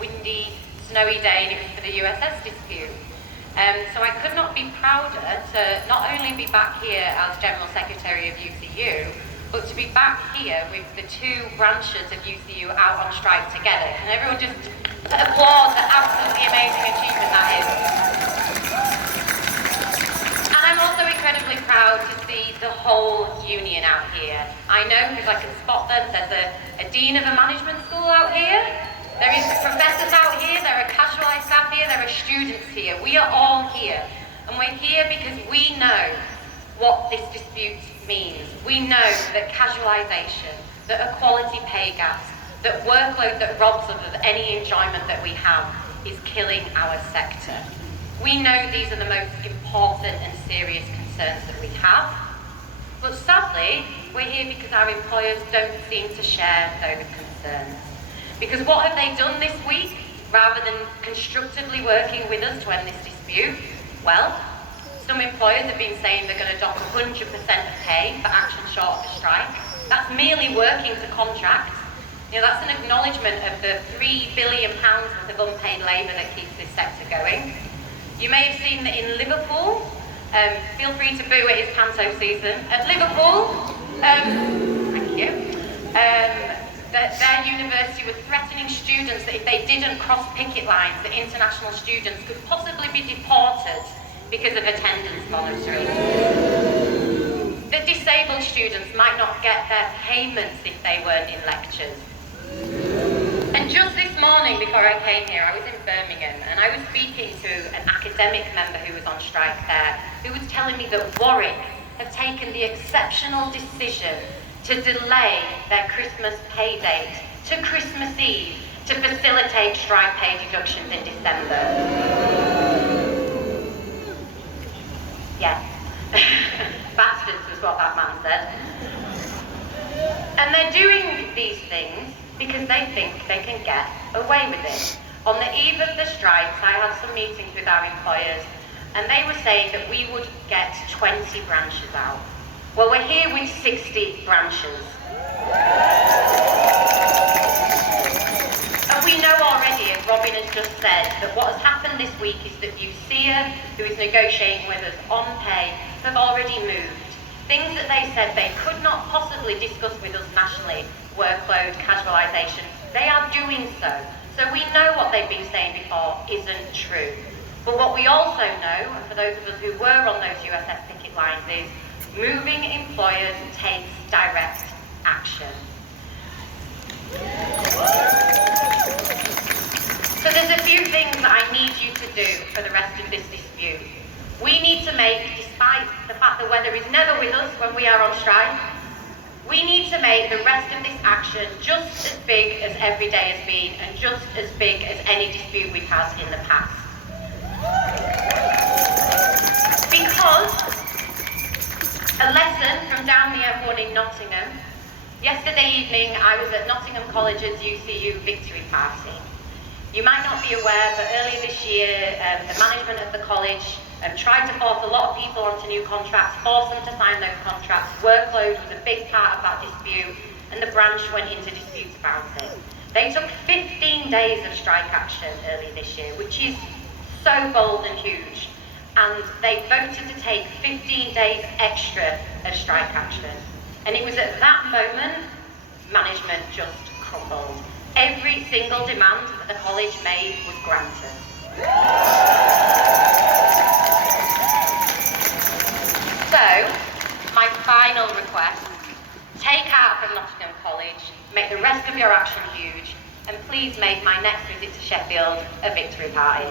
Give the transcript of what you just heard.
windy, snowy day, and it was for the USS dispute. So I could not be prouder to not only be back here as General Secretary of UCU, but to be back here with the two branches of UCU out on strike together. And everyone just applauds the absolutely amazing achievement that is. And I'm also incredibly proud to see the whole union out here. I know because I can spot them. There's a dean of a management school out here. There is professors out here, there are casualised staff here, there are students here. We are all here. And we're here because we know what this dispute means. We know that casualisation, that equality pay gaps, that workload that robs us of any enjoyment that we have is killing our sector. We know these are the most important and serious concerns that we have. But sadly, we're here because our employers don't seem to share those concerns. Because what have they done this week, rather than constructively working with us to end this dispute? Well, some employers have been saying they're going to dock 100% of pay for action short of a strike. That's merely working to contract. You know, that's an acknowledgement of the £3 billion worth of unpaid labour that keeps this sector going. You may have seen that in Liverpool, feel free to boo, it is panto season. At Liverpool, thank you. That their university was threatening students that if they didn't cross picket lines, that international students could possibly be deported because of attendance monitoring. That disabled students might not get their payments if they weren't in lectures. And just this morning before I came here, I was in Birmingham and I was speaking to an academic member who was on strike there, who was telling me that Warwick have taken the exceptional decision to delay their Christmas pay date to Christmas Eve to facilitate strike pay deductions in December. Yeah, bastards was what that man said. And they're doing these things because they think they can get away with it. On the eve of the strikes, I had some meetings with our employers and they were saying that we would get 20 branches out. Well, we're here with 60 branches. And we know already, as Robin has just said, that what has happened this week is that UCU, who is negotiating with us on pay, have already moved. Things that they said they could not possibly discuss with us nationally, workload, casualisation, they are doing so. So we know what they've been saying before isn't true. But what we also know, and for those of us who were on those USS picket lines, is moving employers takes direct action. So there's a few things that I need you to do for the rest of this dispute. We need to make, despite the fact the weather is never with us when we are on strike, we need to make the rest of this action just as big as every day has been and just as big as any dispute we've had in the past. Because a lesson from down the M1 in Nottingham. Yesterday evening, I was at Nottingham College's UCU victory party. You might not be aware, but earlier this year, the management of the college tried to force a lot of people onto new contracts, forced them to sign those contracts. Workload was a big part of that dispute, and the branch went into disputes about it. They took 15 days of strike action earlier this year, which is so bold and huge. And they voted to take 15 days extra of strike action. And it was at that moment, management just crumbled. Every single demand that the college made was granted. So, my final request, take out from Nottingham College, make the rest of your action huge, and please make my next visit to Sheffield a victory party.